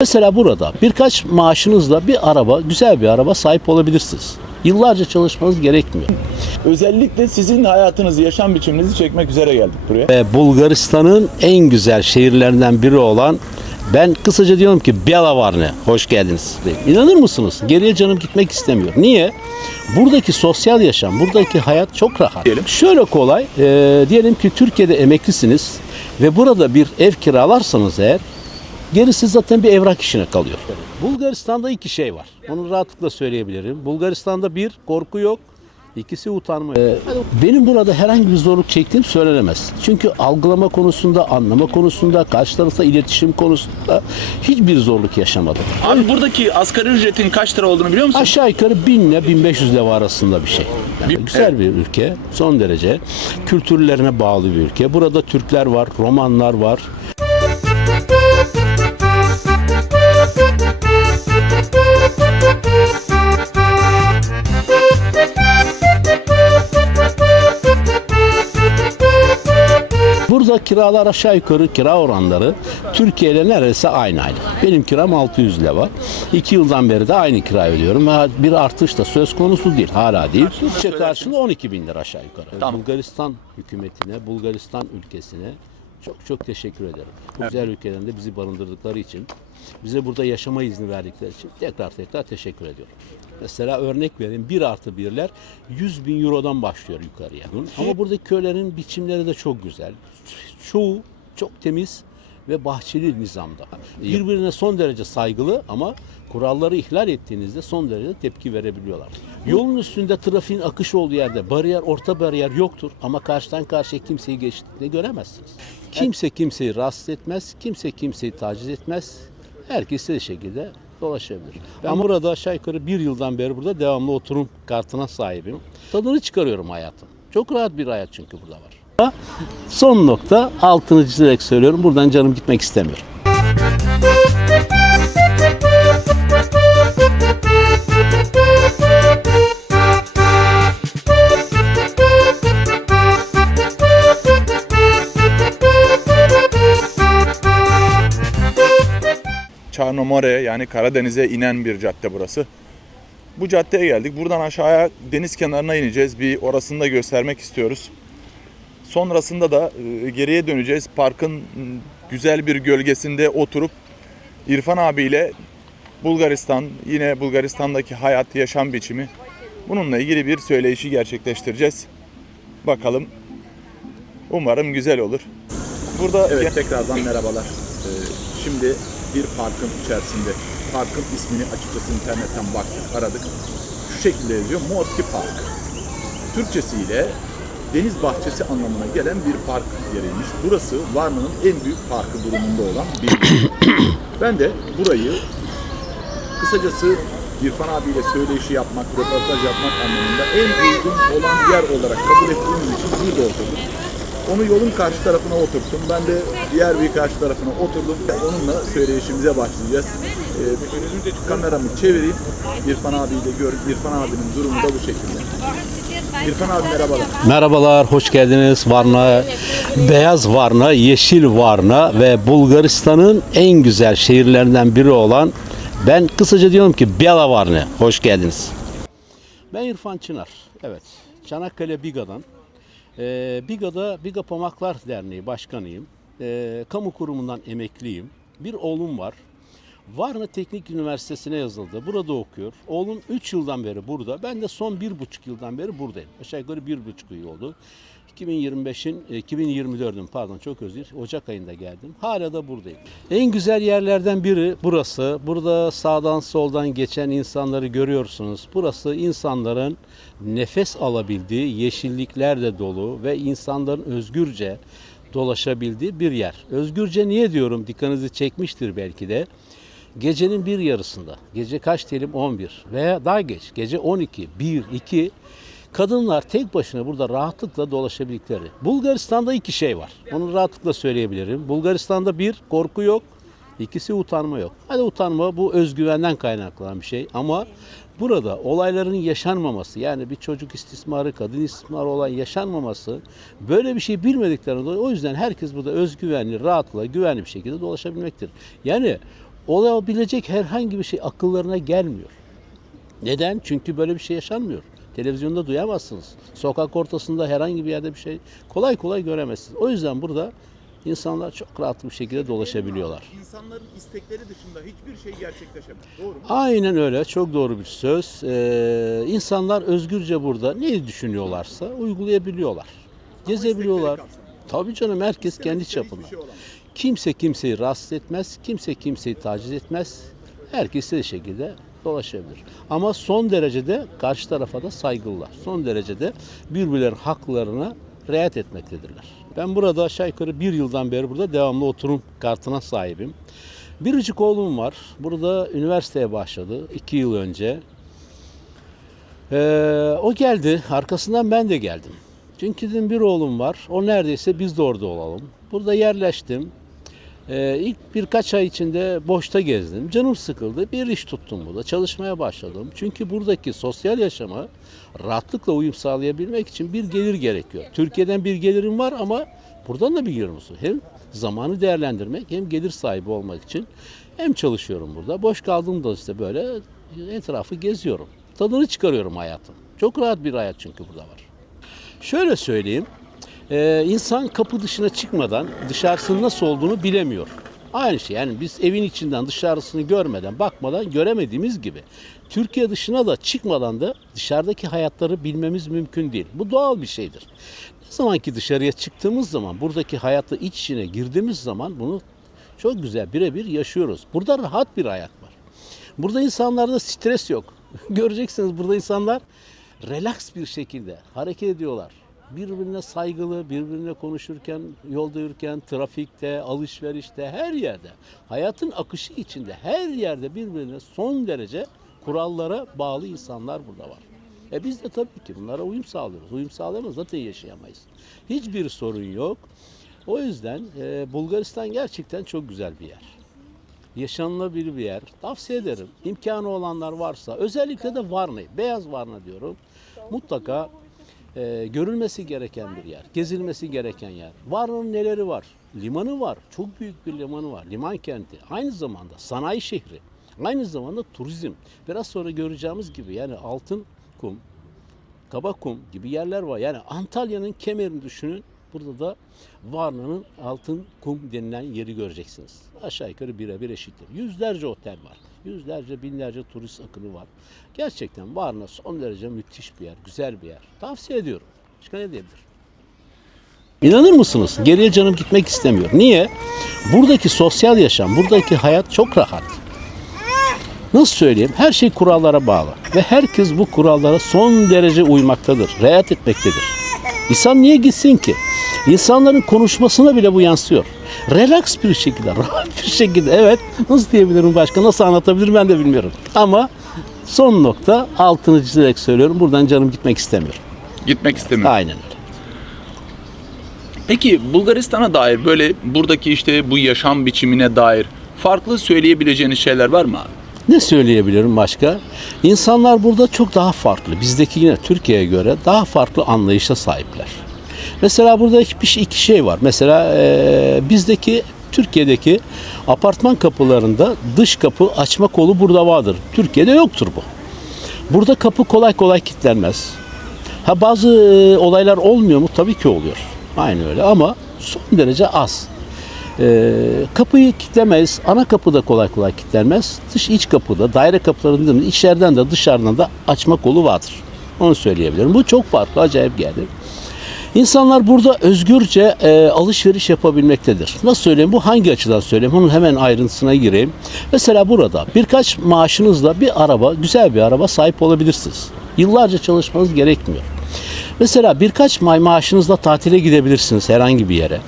Mesela burada birkaç maaşınızla bir araba, güzel bir araba sahip olabilirsiniz. Yıllarca çalışmanız gerekmiyor. Özellikle sizin hayatınızı, yaşam biçiminizi çekmek üzere geldik buraya. Ve Bulgaristan'ın en güzel şehirlerinden biri olan ben kısaca diyorum ki Belavarne. Hoş geldiniz. İnanır mısınız? Geriye canım gitmek istemiyor. Niye? Buradaki sosyal yaşam, buradaki hayat çok rahat. Diyelim. Şöyle kolay. e, diyelim ki Türkiye'de emeklisiniz ve burada bir ev kiralarsanız eğer Gerisi zaten bir evrak işine kalıyor. Bulgaristan'da iki şey var. Onu rahatlıkla söyleyebilirim. Bulgaristan'da bir korku yok. İkisi utanma. Ee, benim burada herhangi bir zorluk çektiğim söylenemez. Çünkü algılama konusunda, anlama konusunda, karşı tarafla iletişim konusunda hiçbir zorluk yaşamadım. Abi buradaki asgari ücretin kaç lira olduğunu biliyor musun? Aşağı yukarı 1000 ile 1500 leva arasında bir şey. Yani Bir- güzel bir ülke, son derece kültürlerine bağlı bir ülke. Burada Türkler var, Romanlar var, Burada kiralar aşağı yukarı kira oranları Türkiye ile neredeyse aynı aynı. Benim kiram 600 lira. 2 yıldan beri de aynı kira ödüyorum. Bir artış da söz konusu değil. Hala değil. Türkçe karşılığı 12 bin lira aşağı yukarı. Bulgaristan hükümetine, Bulgaristan ülkesine çok çok teşekkür ederim. Bu güzel ülkelerinde bizi barındırdıkları için, bize burada yaşama izni verdikleri için tekrar tekrar teşekkür ediyorum. Mesela örnek vereyim bir artı birler 100 bin eurodan başlıyor yukarıya. Ama buradaki köylerin biçimleri de çok güzel. Çoğu çok temiz ve bahçeli nizamda. Birbirine son derece saygılı ama kuralları ihlal ettiğinizde son derece tepki verebiliyorlar. Yolun üstünde trafiğin akış olduğu yerde bariyer, orta bariyer yoktur ama karşıdan karşıya kimseyi geçtiğini göremezsiniz. Kimse kimseyi rahatsız etmez, kimse kimseyi taciz etmez. Herkes istediği şekilde dolaşabilir. Ben burada aşağı yukarı bir yıldan beri burada devamlı oturum kartına sahibim. Tadını çıkarıyorum hayatım. Çok rahat bir hayat çünkü burada var. Son nokta altını çizerek söylüyorum. Buradan canım gitmek istemiyor. Çarnomore yani Karadeniz'e inen bir cadde burası. Bu caddeye geldik. Buradan aşağıya deniz kenarına ineceğiz. Bir orasını da göstermek istiyoruz. Sonrasında da e, geriye döneceğiz. Parkın m, güzel bir gölgesinde oturup İrfan abiyle Bulgaristan, yine Bulgaristan'daki hayat, yaşam biçimi bununla ilgili bir söyleyişi gerçekleştireceğiz. Bakalım. Umarım güzel olur. Burada Evet tekrardan merhabalar. Ee, şimdi bir parkın içerisinde. Parkın ismini açıkçası internetten baktık, aradık. Şu şekilde yazıyor. Morski Park. Türkçesiyle deniz bahçesi anlamına gelen bir park yeriymiş. Burası Varna'nın en büyük parkı durumunda olan bir. Ben de burayı kısacası İrfan abiyle söyleşi yapmak, röportaj yapmak anlamında en uygun olan yer olarak kabul ettiğimiz için burada oturduk. Onu yolun karşı tarafına oturttum. Ben de diğer bir karşı tarafına oturdum. Onunla söyleşimize başlayacağız. Ee, kameramı çevireyim. İrfan abiyi de gör. İrfan abinin durumu da bu şekilde. İrfan abi merhabalar. Merhabalar, hoş geldiniz. Varna, beyaz Varna, yeşil Varna ve Bulgaristan'ın en güzel şehirlerinden biri olan ben kısaca diyorum ki Belavarne. Hoş geldiniz. Ben İrfan Çınar. Evet, Çanakkale Biga'dan. Ee, Biga'da Biga Pamaklar Derneği başkanıyım. Ee, kamu kurumundan emekliyim. Bir oğlum var. Varna Teknik Üniversitesi'ne yazıldı. Burada okuyor. Oğlum 3 yıldan beri burada. Ben de son 1,5 yıldan beri buradayım. Aşağı yukarı 1,5 yıl oldu. 2025'in, e, 2024'ün pardon çok özür Ocak ayında geldim. Hala da buradayım. En güzel yerlerden biri burası. Burada sağdan soldan geçen insanları görüyorsunuz. Burası insanların nefes alabildiği, yeşilliklerle dolu ve insanların özgürce dolaşabildiği bir yer. Özgürce niye diyorum dikkatinizi çekmiştir belki de. Gecenin bir yarısında, gece kaç diyelim 11 veya daha geç, gece 12, 1, 2 kadınlar tek başına burada rahatlıkla dolaşabildikleri. Bulgaristan'da iki şey var. Onu rahatlıkla söyleyebilirim. Bulgaristan'da bir, korku yok. İkisi utanma yok. Hadi utanma bu özgüvenden kaynaklanan bir şey ama burada olayların yaşanmaması yani bir çocuk istismarı, kadın istismarı olan yaşanmaması böyle bir şey bilmediklerinden dolayı o yüzden herkes burada özgüvenli, rahatla, güvenli bir şekilde dolaşabilmektir. Yani olabilecek herhangi bir şey akıllarına gelmiyor. Neden? Çünkü böyle bir şey yaşanmıyor. Televizyonda duyamazsınız. Sokak ortasında herhangi bir yerde bir şey kolay kolay göremezsiniz. O yüzden burada insanlar çok rahat bir şekilde dolaşabiliyorlar. İnsanların istekleri dışında hiçbir şey gerçekleşemez. Doğru mu? Aynen öyle. Çok doğru bir söz. Ee, insanlar özgürce burada ne düşünüyorlarsa uygulayabiliyorlar. Gezebiliyorlar. Tabii canım herkes kendi İstemedikleri çapında. şey. Kimse kimseyi rahatsız etmez, kimse kimseyi taciz etmez. Herkes istediği şekilde dolaşabilir. Ama son derecede karşı tarafa da saygılılar. Son derecede birbirlerinin haklarına riayet etmektedirler. Ben burada aşağı yukarı bir yıldan beri burada devamlı oturum kartına sahibim. Biricik oğlum var. Burada üniversiteye başladı iki yıl önce. Ee, o geldi. Arkasından ben de geldim. Çünkü dedim bir oğlum var. O neredeyse biz de orada olalım. Burada yerleştim. Ee, ilk birkaç ay içinde boşta gezdim. Canım sıkıldı. Bir iş tuttum burada. Çalışmaya başladım. Çünkü buradaki sosyal yaşama rahatlıkla uyum sağlayabilmek için bir gelir gerekiyor. Türkiye'den bir gelirim var ama buradan da bir gelirim olsun. Hem zamanı değerlendirmek hem gelir sahibi olmak için hem çalışıyorum burada. Boş kaldığımda işte böyle etrafı geziyorum. Tadını çıkarıyorum hayatım. Çok rahat bir hayat çünkü burada var. Şöyle söyleyeyim. Ee, insan kapı dışına çıkmadan dışarısının nasıl olduğunu bilemiyor. Aynı şey yani biz evin içinden dışarısını görmeden, bakmadan göremediğimiz gibi Türkiye dışına da çıkmadan da dışarıdaki hayatları bilmemiz mümkün değil. Bu doğal bir şeydir. Ne zaman ki dışarıya çıktığımız zaman, buradaki hayatla iç içine girdiğimiz zaman bunu çok güzel birebir yaşıyoruz. Burada rahat bir hayat var. Burada insanlarda stres yok. Göreceksiniz burada insanlar relax bir şekilde hareket ediyorlar. Birbirine saygılı, birbirine konuşurken, yolda yürürken, trafikte, alışverişte, her yerde. Hayatın akışı içinde her yerde birbirine son derece kurallara bağlı insanlar burada var. E biz de tabii ki bunlara uyum sağlıyoruz. Uyum sağlayamaz zaten yaşayamayız. Hiçbir sorun yok. O yüzden e, Bulgaristan gerçekten çok güzel bir yer yaşanılabilir bir yer. Tavsiye ederim. İmkanı olanlar varsa özellikle de Varna, beyaz Varna diyorum. Mutlaka e, görülmesi gereken bir yer. Gezilmesi gereken yer. Varna'nın neleri var? Limanı var. Çok büyük bir limanı var. Liman kenti. Aynı zamanda sanayi şehri. Aynı zamanda turizm. Biraz sonra göreceğimiz gibi yani altın kum, Kabakum gibi yerler var. Yani Antalya'nın kemerini düşünün. Burada da Varna'nın altın kum denilen yeri göreceksiniz. Aşağı yukarı birebir eşittir. Yüzlerce otel var. Yüzlerce, binlerce turist akını var. Gerçekten Varna son derece müthiş bir yer, güzel bir yer. Tavsiye ediyorum. Başka ne diyebilirim? İnanır mısınız? Geriye canım gitmek istemiyor. Niye? Buradaki sosyal yaşam, buradaki hayat çok rahat. Nasıl söyleyeyim? Her şey kurallara bağlı. Ve herkes bu kurallara son derece uymaktadır. Riayet etmektedir. İnsan niye gitsin ki? İnsanların konuşmasına bile bu yansıyor. Relax bir şekilde, rahat bir şekilde. Evet, nasıl diyebilirim başka, nasıl anlatabilirim ben de bilmiyorum. Ama son nokta altını çizerek söylüyorum. Buradan canım gitmek istemiyor. Gitmek istemiyorum. Aynen öyle. Peki Bulgaristan'a dair böyle buradaki işte bu yaşam biçimine dair farklı söyleyebileceğiniz şeyler var mı abi? Ne söyleyebilirim başka? İnsanlar burada çok daha farklı. Bizdeki yine Türkiye'ye göre daha farklı anlayışa sahipler. Mesela burada iki, şey- iki şey var. Mesela eee, bizdeki Türkiye'deki apartman kapılarında dış kapı açma kolu burada vardır. Türkiye'de yoktur bu. Burada kapı kolay kolay kilitlenmez. Ha bazı e, olaylar olmuyor mu? Tabii ki oluyor. Aynı öyle ama son derece az. Ee, kapıyı kilitlemeyiz. Ana kapı da kolay kolay kilitlenmez. Dış iç kapıda, daire kapılarında da içeriden de dışarıdan da açma kolu vardır. Onu söyleyebilirim. Bu çok farklı, acayip geldi. İnsanlar burada özgürce e, alışveriş yapabilmektedir. Nasıl söyleyeyim? Bu hangi açıdan söyleyeyim? Onun hemen ayrıntısına gireyim. Mesela burada birkaç maaşınızla bir araba, güzel bir araba sahip olabilirsiniz. Yıllarca çalışmanız gerekmiyor. Mesela birkaç may maaşınızla tatile gidebilirsiniz herhangi bir yere.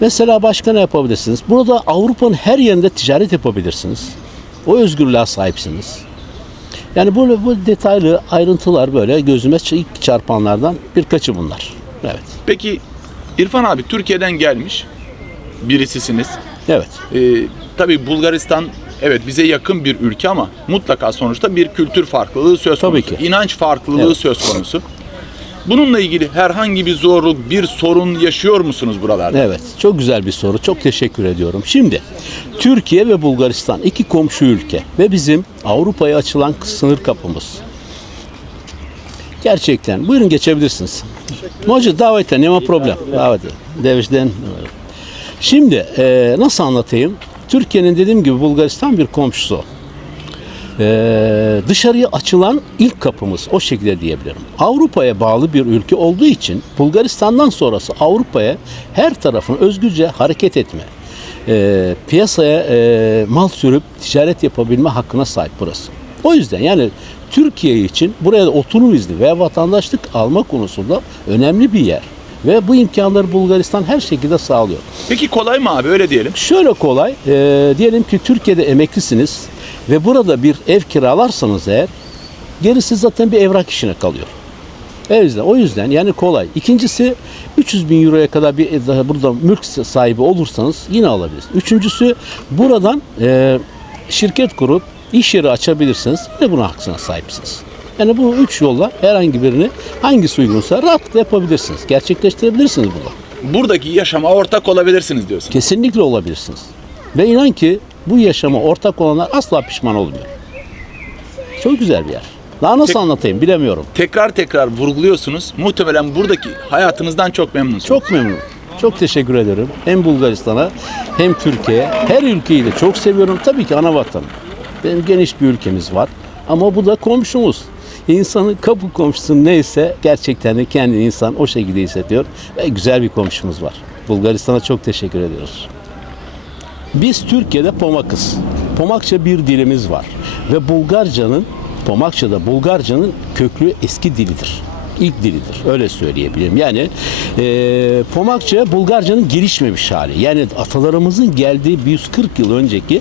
Mesela başka ne yapabilirsiniz? Burada Avrupa'nın her yerinde ticaret yapabilirsiniz. O özgürlüğe sahipsiniz. Yani böyle bu detaylı ayrıntılar böyle gözüme çarpanlardan birkaçı bunlar. Evet. Peki İrfan abi Türkiye'den gelmiş birisisiniz. Evet. Ee, tabii Bulgaristan evet bize yakın bir ülke ama mutlaka sonuçta bir kültür farklılığı söz Tabii konusu. ki. İnanç farklılığı Evet. söz konusu. Bununla ilgili herhangi bir zorluk, bir sorun yaşıyor musunuz buralarda? Evet, çok güzel bir soru. Çok teşekkür ediyorum. Şimdi Türkiye ve Bulgaristan iki komşu ülke ve bizim Avrupa'ya açılan sınır kapımız. Gerçekten. Buyurun geçebilirsiniz. Može, davajte, nema problem. Davajte. Devişten. Şimdi e, nasıl anlatayım? Türkiye'nin dediğim gibi Bulgaristan bir komşusu. Ee, dışarıya açılan ilk kapımız o şekilde diyebilirim. Avrupa'ya bağlı bir ülke olduğu için Bulgaristan'dan sonrası Avrupa'ya her tarafın özgürce hareket etme, e, piyasaya e, mal sürüp ticaret yapabilme hakkına sahip burası. O yüzden yani Türkiye için buraya oturum izni veya vatandaşlık alma konusunda önemli bir yer. Ve bu imkanları Bulgaristan her şekilde sağlıyor. Peki kolay mı abi öyle diyelim? Şöyle kolay, e, diyelim ki Türkiye'de emeklisiniz ve burada bir ev kiralarsanız eğer, gerisi zaten bir evrak işine kalıyor. O yüzden, o yüzden yani kolay. İkincisi 300 bin euroya kadar bir ev- daha burada mülk sahibi olursanız yine alabilirsiniz. Üçüncüsü buradan e, şirket kurup iş yeri açabilirsiniz. Yine buna hakkına sahipsiniz. Yani bu üç yolla herhangi birini hangisi uygunsa rahatlıkla yapabilirsiniz. Gerçekleştirebilirsiniz bunu. Buradaki yaşama ortak olabilirsiniz diyorsun. Kesinlikle olabilirsiniz. Ve inan ki bu yaşama ortak olanlar asla pişman olmuyor. Çok güzel bir yer. Daha nasıl Peki- anlatayım bilemiyorum. Tekrar tekrar vurguluyorsunuz. Muhtemelen buradaki hayatınızdan çok memnunsunuz. Çok memnunum. Çok teşekkür ederim. Hem Bulgaristan'a hem Türkiye'ye. Her ülkeyi de çok seviyorum. Tabii ki ana vatanım. Benim geniş bir ülkemiz var. Ama bu da komşumuz. İnsanın kapı komşusu neyse gerçekten de kendi insan o şekilde hissediyor. Ve güzel bir komşumuz var. Bulgaristan'a çok teşekkür ediyoruz. Biz Türkiye'de Pomakız. Pomakça bir dilimiz var. Ve Bulgarcanın, Pomakça'da Bulgarcanın köklü eski dilidir. İlk dilidir. Öyle söyleyebilirim. Yani e, Pomakça Bulgarcanın gelişmemiş hali. Yani atalarımızın geldiği 140 yıl önceki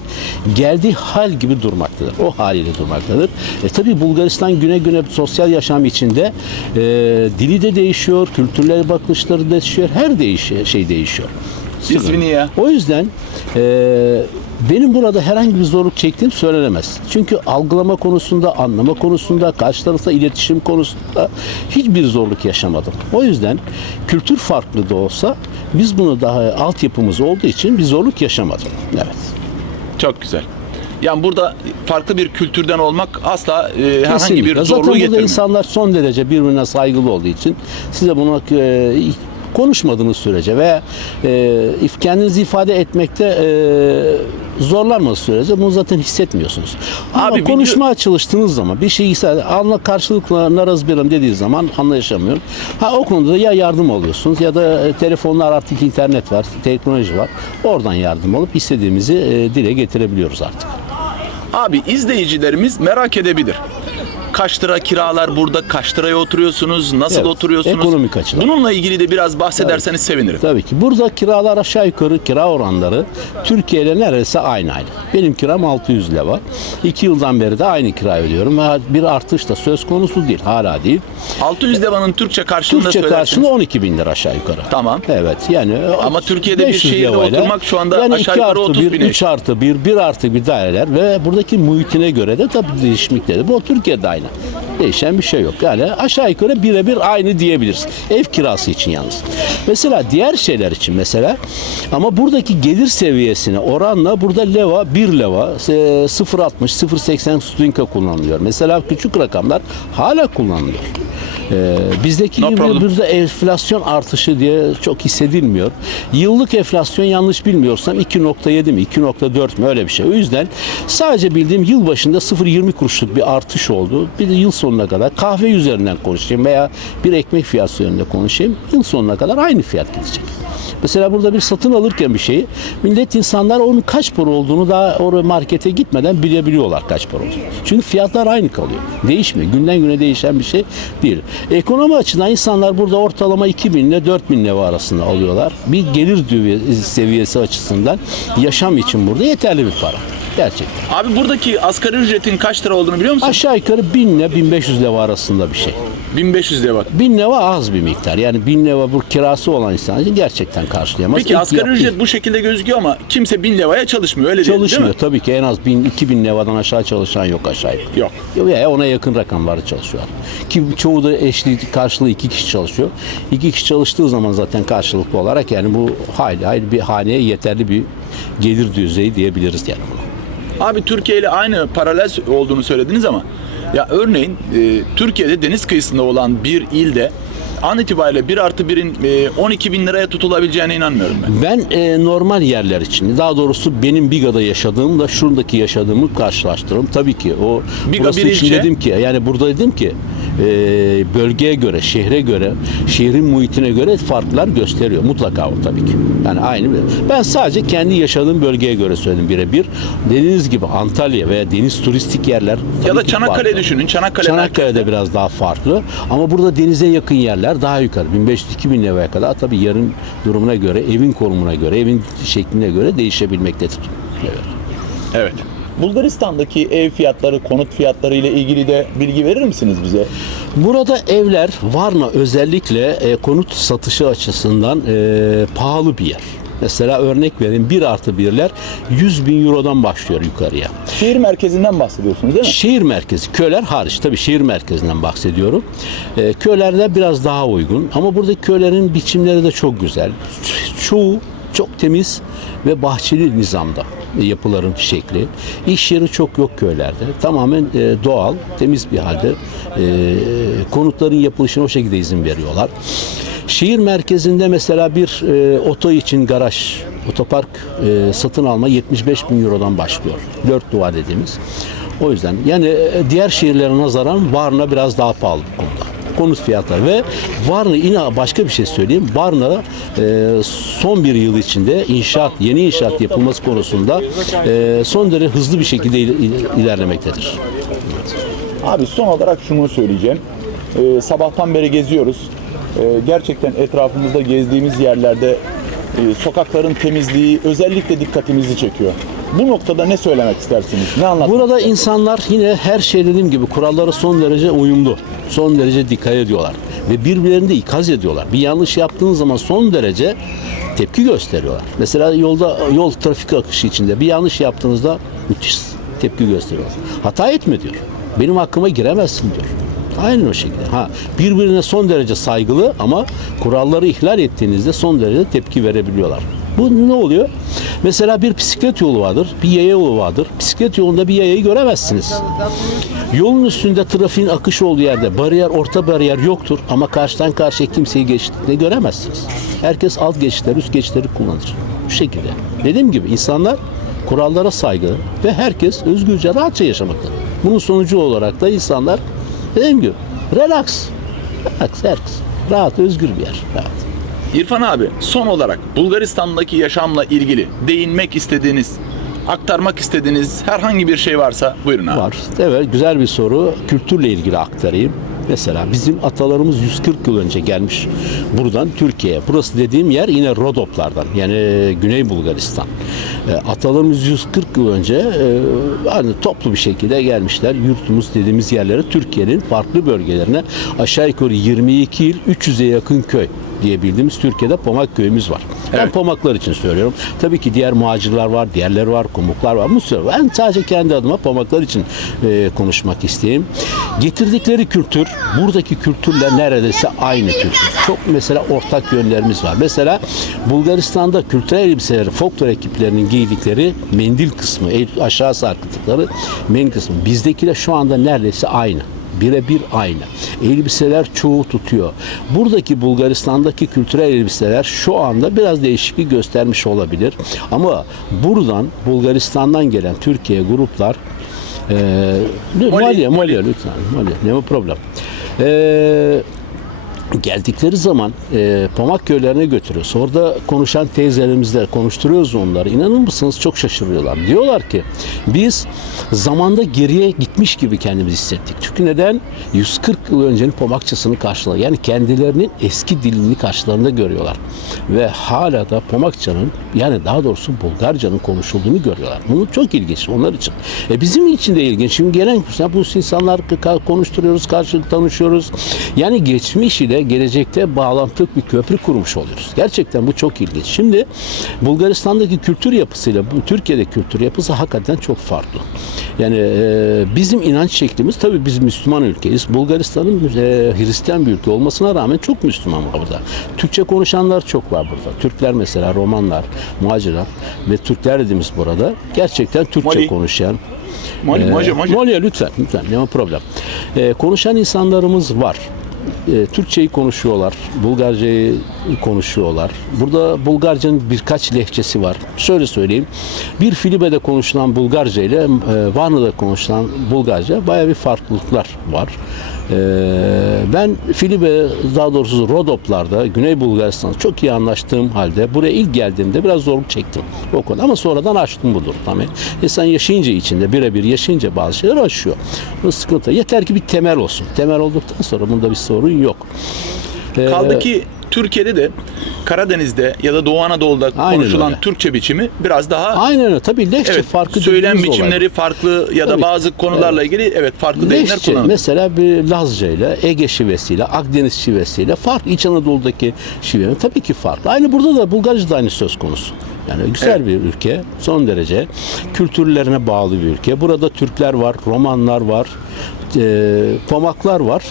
geldiği hal gibi durmaktadır. O haliyle durmaktadır. E tabi Bulgaristan güne güne sosyal yaşam içinde e, dili de değişiyor, kültürler bakışları değişiyor, her değişiyor, şey değişiyor. İsmini ya. O yüzden e, benim burada herhangi bir zorluk çektiğim söylenemez. Çünkü algılama konusunda, anlama konusunda, karşı tarafta iletişim konusunda hiçbir zorluk yaşamadım. O yüzden kültür farklı da olsa biz bunu daha altyapımız olduğu için bir zorluk yaşamadım. Evet. Çok güzel. Yani burada farklı bir kültürden olmak asla e, herhangi bir Zaten zorluğu burada getirmiyor. insanlar son derece birbirine saygılı olduğu için size bunu e, konuşmadığınız sürece veya e, kendinizi ifade etmekte e, zorlanmadığı sürece bunu zaten hissetmiyorsunuz. Ama Abi konuşmaya çalıştığınız zaman bir şeyi ise anla karşılıklı naraz birim dediği zaman anlaşamıyorum. Ha o konuda ya yardım alıyorsunuz ya da e, telefonlar artık internet var, teknoloji var. Oradan yardım alıp istediğimizi e, dile getirebiliyoruz artık. Abi izleyicilerimiz merak edebilir. Kaç lira kiralar burada? Kaç liraya oturuyorsunuz? Nasıl Evet, oturuyorsunuz? ekonomik açıdan. Bununla ilgili de biraz bahsederseniz sevinirim. Tabii ki. Burada kiralar aşağı yukarı kira oranları Türkiye ile neredeyse aynı aynı. Benim kiram 600 lira. İki yıldan beri de aynı kira ödüyorum. Ha, Bir artış da söz konusu değil. Hala değil. 600 levanın Türkçe karşılığında Türkçe söylerseniz. karşılığı 12 bin lira aşağı yukarı. Tamam. Evet yani. Ama Türkiye'de bir 500 şehirde oturmak şu anda yani aşağı 2 yukarı artı 30 1, bine 3 artı 1, 1 artı 1 daireler ve buradaki muhitine göre de tabii değişmektedir. Bu Türkiye'de aynı. Değişen bir şey yok. Yani aşağı yukarı birebir aynı diyebiliriz. Ev kirası için yalnız. Mesela diğer şeyler için mesela ama buradaki gelir seviyesine oranla burada leva 1 leva e, 0.60 0.80 studenka kullanılıyor. Mesela küçük rakamlar hala kullanılıyor. Ee, bizdeki No gibi problem. burada enflasyon artışı diye çok hissedilmiyor. Yıllık enflasyon yanlış bilmiyorsam 2.7 mi 2.4 mi öyle bir şey. O yüzden sadece bildiğim yıl başında 0.20 kuruşluk bir artış oldu. Bir de yıl sonuna kadar kahve üzerinden konuşayım veya bir ekmek fiyatı üzerinde konuşayım. Yıl sonuna kadar aynı fiyat gidecek. Mesela burada bir satın alırken bir şeyi millet insanlar onun kaç para olduğunu daha oraya markete gitmeden bilebiliyorlar kaç para olduğunu. Çünkü fiyatlar aynı kalıyor. Değişmiyor. Günden güne değişen bir şey değil. Ekonomi açısından insanlar burada ortalama 2000 ile 4000 lira arasında alıyorlar. Bir gelir seviyesi açısından yaşam için burada yeterli bir para. Gerçekten. Abi buradaki asgari ücretin kaç lira olduğunu biliyor musun? Aşağı yukarı 1000 ile 1500 leva arasında bir şey. 1500 lira bak. 1000 leva az bir miktar. Yani 1000 leva bu kirası olan insan için gerçekten karşılayamaz. Peki İlk asgari yaptığı- ücret bu şekilde gözüküyor ama kimse 1000 liraya çalışmıyor öyle değil, çalışmıyor. değil mi? Tabii ki en az 1000 2000 levadan aşağı çalışan yok aşağı yukarı. Yok. Ya ona yakın rakamları çalışıyorlar. Ki çoğu da eşli karşılığı iki kişi çalışıyor. İki kişi çalıştığı zaman zaten karşılıklı olarak yani bu hayli hayli bir haneye yeterli bir gelir düzeyi diyebiliriz yani buna. Abi Türkiye ile aynı paralel olduğunu söylediniz ama ya örneğin e, Türkiye'de deniz kıyısında olan bir ilde an itibariyle 1 artı 1'in e, 12 bin liraya tutulabileceğine inanmıyorum ben. Ben e, normal yerler için, daha doğrusu benim Biga'da yaşadığımla şuradaki yaşadığımı karşılaştırırım. Tabii ki o Biga burası bir için ilçe. dedim ki yani burada dedim ki e, bölgeye göre, şehre göre, şehrin muhitine göre farklar gösteriyor. Mutlaka o tabii ki. Yani aynı. bir- Ben sadece kendi yaşadığım bölgeye göre söyledim birebir. Dediğiniz gibi Antalya veya deniz turistik yerler Ya da Çanakkale farklı. düşünün. Çanakkale, Çanakkale'de biraz daha farklı ama burada denize yakın yerler daha yukarı 1500-2000 liraya kadar tabii yarın durumuna göre evin konumuna göre evin şekline göre değişebilmektedir. Evet. Evet. Bulgaristan'daki ev fiyatları, konut fiyatları ile ilgili de bilgi verir misiniz bize? Burada evler Varna özellikle e, konut satışı açısından e, pahalı bir yer. Mesela örnek vereyim 1 artı 1'ler 100 bin eurodan başlıyor yukarıya. Şehir merkezinden bahsediyorsunuz değil mi? Şehir merkezi, köyler hariç tabii şehir merkezinden bahsediyorum. Ee, köylerde biraz daha uygun ama buradaki köylerin biçimleri de çok güzel. Çoğu çok temiz ve bahçeli nizamda yapıların şekli. İş yeri çok yok köylerde. Tamamen e, doğal, temiz bir halde e, konutların yapılışına o şekilde izin veriyorlar. Şehir merkezinde mesela bir e, oto için garaj, otopark e, satın alma 75 bin eurodan başlıyor. Dört duvar dediğimiz. O yüzden yani e, diğer şehirlere nazaran Varna biraz daha pahalı bu konuda. Konut fiyatları ve Varna yine başka bir şey söyleyeyim. Varna e, son bir yıl içinde inşaat, yeni inşaat yapılması konusunda e, son derece hızlı bir şekilde il- il- ilerlemektedir. Abi son olarak şunu söyleyeceğim. Ee, sabahtan beri geziyoruz. Ee, gerçekten etrafımızda gezdiğimiz yerlerde e, sokakların temizliği özellikle dikkatimizi çekiyor. Bu noktada ne söylemek istersiniz? Ne anlatmak Burada insanlar yine her şey dediğim gibi kurallara son derece uyumlu. Son derece dikkat ediyorlar. Ve birbirlerini de ikaz ediyorlar. Bir yanlış yaptığın zaman son derece tepki gösteriyorlar. Mesela yolda yol trafik akışı içinde bir yanlış yaptığınızda müthiş tepki gösteriyorlar. Hata etme diyor. Benim hakkıma giremezsin diyor. Aynen o şekilde. Ha, birbirine son derece saygılı ama kuralları ihlal ettiğinizde son derece tepki verebiliyorlar. Bu ne oluyor? Mesela bir bisiklet yolu vardır, bir yaya yolu vardır. Bisiklet yolunda bir yayayı göremezsiniz. Yolun üstünde trafiğin akış olduğu yerde bariyer, orta bariyer yoktur ama karşıdan karşıya kimseyi geçtiğinde göremezsiniz. Herkes alt geçitleri, üst geçitleri kullanır. Bu şekilde. Dediğim gibi insanlar kurallara saygı ve herkes özgürce rahatça yaşamakta. Bunun sonucu olarak da insanlar dediğim gibi relax, relax, herkes. Rahat, özgür bir yer. Rahat. İrfan abi son olarak Bulgaristan'daki yaşamla ilgili değinmek istediğiniz, aktarmak istediğiniz herhangi bir şey varsa buyurun abi. Var. Evet güzel bir soru. Kültürle ilgili aktarayım. Mesela bizim atalarımız 140 yıl önce gelmiş buradan Türkiye'ye. Burası dediğim yer yine Rodoplardan yani Güney Bulgaristan. E, atalarımız 140 yıl önce e, hani toplu bir şekilde gelmişler. Yurtumuz dediğimiz yerlere Türkiye'nin farklı bölgelerine aşağı yukarı 22 il 300'e yakın köy diye bildiğimiz Türkiye'de Pomak köyümüz var. Ben Evet. Pomaklar için söylüyorum. Tabii ki diğer muhacirler var, diğerleri var, komuklar var. Mısır. Ben sadece kendi adıma Pomaklar için e, konuşmak isteyeyim. Getirdikleri kültür, buradaki kültürle neredeyse aynı kültür. Çok mesela ortak yönlerimiz var. Mesela Bulgaristan'da kültürel elbiseleri, folklor ekiplerinin giydikleri mendil kısmı, aşağı sarkıttıkları mendil kısmı. Bizdekiyle şu anda neredeyse aynı birebir aynı. Elbiseler çoğu tutuyor. Buradaki Bulgaristan'daki kültürel elbiseler şu anda biraz değişiklik göstermiş olabilir. Ama buradan Bulgaristan'dan gelen Türkiye gruplar e, Moli, Mali, Mali, lütfen. Mali, ne problem. E, geldikleri zaman e, Pomak köylerine götürüyoruz. Orada konuşan teyzelerimizle konuşturuyoruz onları. İnanır mısınız çok şaşırıyorlar. Diyorlar ki biz zamanda geriye gitmiş gibi kendimizi hissettik. Çünkü neden? 140 yıl öncenin Pomakçasını karşılar. Yani kendilerinin eski dilini karşılarında görüyorlar. Ve hala da Pomakçanın yani daha doğrusu Bulgarcanın konuşulduğunu görüyorlar. Bunu çok ilginç onlar için. E bizim için de ilginç. Şimdi gelen bu insanlar konuşturuyoruz, karşılıklı tanışıyoruz. Yani geçmiş ile gelecekte bağlantılı bir köprü kurmuş oluyoruz. Gerçekten bu çok ilginç. Şimdi Bulgaristan'daki kültür yapısıyla bu Türkiye'de kültür yapısı hakikaten çok farklı. Yani e, bizim inanç şeklimiz tabii biz Müslüman ülkeyiz. Bulgaristan'ın e, Hristiyan bir ülke olmasına rağmen çok Müslüman var burada. Türkçe konuşanlar çok var burada. Türkler mesela, Romanlar, muhacirler ve Türkler dediğimiz burada gerçekten Türkçe Mali. konuşan, Mali, ee, Maca, Maca. Molya lütfen, lütfen. Ne problem. Ee, konuşan insanlarımız var. Ee, Türkçeyi konuşuyorlar, Bulgarcayı konuşuyorlar. Burada Bulgarcanın birkaç lehçesi var. Şöyle söyleyeyim. Bir Filibe'de konuşulan Bulgarca ile e, Varna'da konuşulan Bulgarca bayağı bir farklılıklar var. Ee, ben Filibe daha doğrusu Rodoplar'da Güney Bulgaristan'da çok iyi anlaştığım halde buraya ilk geldiğimde biraz zorluk çektim o konuda ama sonradan aştım bu durum tabii. İnsan yaşayınca içinde birebir yaşayınca bazı şeyler aşıyor. Bu sıkıntı. Yeter ki bir temel olsun. Temel olduktan sonra bunda bir sorun yok. Ee, Kaldı ki Türkiye'de de Karadeniz'de ya da Doğu Anadolu'da Aynen konuşulan öyle. Türkçe biçimi biraz daha Aynen öyle. Tabii lehçe evet, farkı söylem dediğimiz olay. biçimleri farklı ya da Tabii. bazı konularla ilgili evet farklı deyimler Leşçe kullanılıyor. mesela bir Lazca ile Ege şivesiyle Akdeniz şivesiyle farklı İç Anadolu'daki şive tabii ki farklı. Aynı burada da Bulgarca da aynı söz konusu. Yani güzel Evet. bir ülke son derece kültürlerine bağlı bir ülke. Burada Türkler var, Romanlar var, e, Pomaklar var.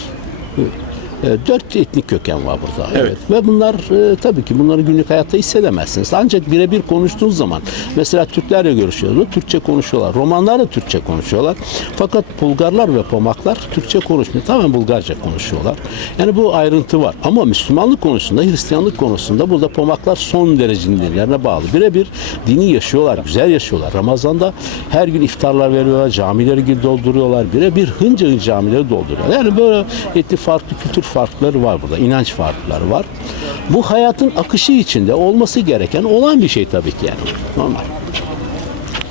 E, Dört etnik köken var burada. Evet. Ve bunlar e, tabii ki bunları günlük hayatta hissedemezsiniz. Ancak birebir konuştuğunuz zaman mesela Türklerle görüşüyorlar. Türkçe konuşuyorlar. Romanlar da Türkçe konuşuyorlar. Fakat Bulgarlar ve Pomaklar Türkçe konuşmuyor. Tamamen Bulgarca konuşuyorlar. Yani bu ayrıntı var. Ama Müslümanlık konusunda, Hristiyanlık konusunda burada Pomaklar son derece dinlerine bağlı. Birebir dini yaşıyorlar, güzel yaşıyorlar. Ramazan'da her gün iftarlar veriyorlar, camileri dolduruyorlar. Birebir hınca hınca camileri dolduruyorlar. Yani böyle etli farklı kültür farkları var burada, inanç farkları var. Bu hayatın akışı içinde olması gereken olan bir şey tabii ki yani. Normal.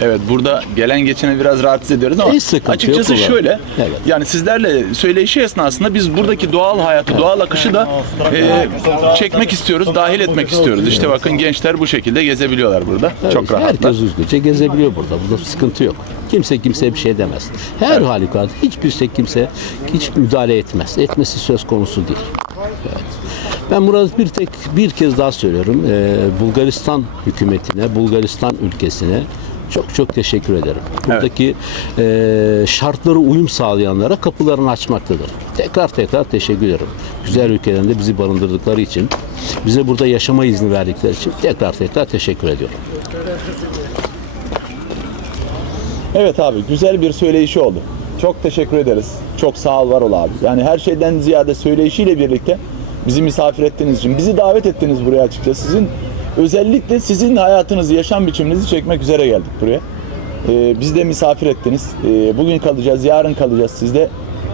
Evet burada gelen geçene biraz rahatsız ediyoruz ama Hiç sıkıntı açıkçası yok, şöyle Evet. yani sizlerle söyleşi esnasında biz buradaki doğal hayatı, doğal akışı da e, çekmek istiyoruz, dahil etmek istiyoruz. İşte bakın gençler bu şekilde gezebiliyorlar burada. Çok ki rahatlar. Herkes özgürce gezebiliyor burada. Burada sıkıntı yok. Kimse kimseye bir şey demez. Her halükarda hiçbir şey kimse hiç müdahale etmez. Etmesi söz konusu değil. Evet. Ben burada bir tek bir kez daha söylüyorum. Ee, Bulgaristan hükümetine, Bulgaristan ülkesine çok çok teşekkür ederim. Buradaki e, şartlara uyum sağlayanlara kapılarını açmaktadır. Tekrar tekrar teşekkür ederim. Güzel ülkelerinde bizi barındırdıkları için, bize burada yaşama izni verdikleri için tekrar tekrar teşekkür ediyorum. Evet abi güzel bir söyleyişi oldu. Çok teşekkür ederiz. Çok sağ ol var ol abi. Yani her şeyden ziyade söyleyişiyle birlikte bizi misafir ettiğiniz için, bizi davet ettiniz buraya açıkçası. Sizin özellikle sizin hayatınızı, yaşam biçiminizi çekmek üzere geldik buraya. Ee, bizi de misafir ettiniz. Ee, bugün kalacağız, yarın kalacağız sizde.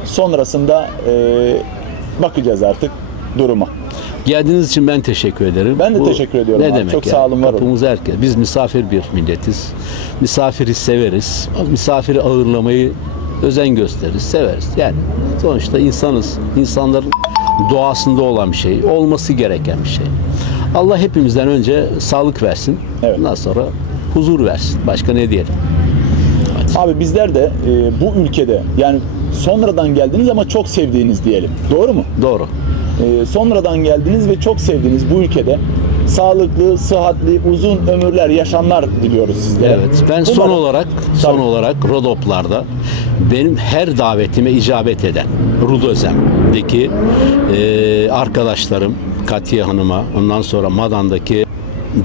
Sonrasında e, bakacağız artık duruma. Geldiğiniz için ben teşekkür ederim. Ben de teşekkür ediyorum Ne abi. demek Çok yani? sağ olun, var olun. Kapımız herkes. Biz misafir bir milletiz. Misafiri severiz. Misafiri ağırlamayı özen gösteririz, severiz. Yani sonuçta insanız. İnsanların doğasında olan bir şey. Olması gereken bir şey. Allah hepimizden önce sağlık versin. Evet. Ondan sonra huzur versin. Başka ne diyelim? Abi bizler de e, bu ülkede yani sonradan geldiniz ama çok sevdiğiniz diyelim. Doğru mu? Doğru. Ee, sonradan geldiniz ve çok sevdiğiniz bu ülkede sağlıklı, sıhhatli, uzun ömürler, yaşamlar diliyoruz sizlere. Evet. Ben son Umarım- olarak son Tabii. olarak Rodoplar'da benim her davetime icabet eden Rudözem'deki e, arkadaşlarım Katiye Hanım'a, ondan sonra Madan'daki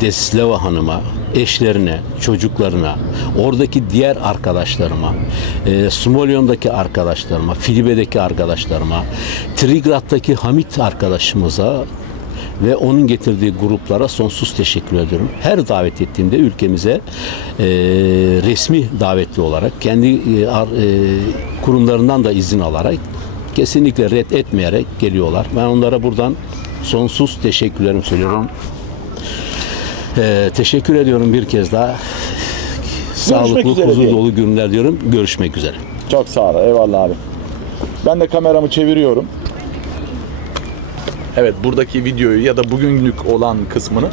Desislava Hanım'a, eşlerine, çocuklarına, oradaki diğer arkadaşlarıma, e, Smolyon'daki arkadaşlarıma, Filibe'deki arkadaşlarıma, Trigrad'daki Hamit arkadaşımıza ve onun getirdiği gruplara sonsuz teşekkür ediyorum. Her davet ettiğimde ülkemize e, resmi davetli olarak kendi e, e, kurumlarından da izin alarak kesinlikle red etmeyerek geliyorlar. Ben onlara buradan sonsuz teşekkürlerimi söylüyorum. Ee, teşekkür ediyorum bir kez daha. Sağlıklı, üzere huzur diyelim. dolu günler diyorum. Görüşmek üzere. Çok sağ ol. Eyvallah abi. Ben de kameramı çeviriyorum. Evet buradaki videoyu ya da bugünlük olan kısmını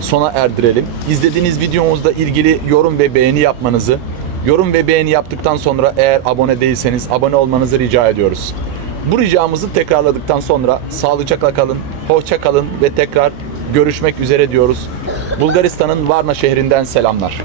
sona erdirelim. İzlediğiniz videomuzla ilgili yorum ve beğeni yapmanızı, yorum ve beğeni yaptıktan sonra eğer abone değilseniz abone olmanızı rica ediyoruz. Bu ricamızı tekrarladıktan sonra sağlıcakla kalın, hoşça kalın ve tekrar görüşmek üzere diyoruz. Bulgaristan'ın Varna şehrinden selamlar.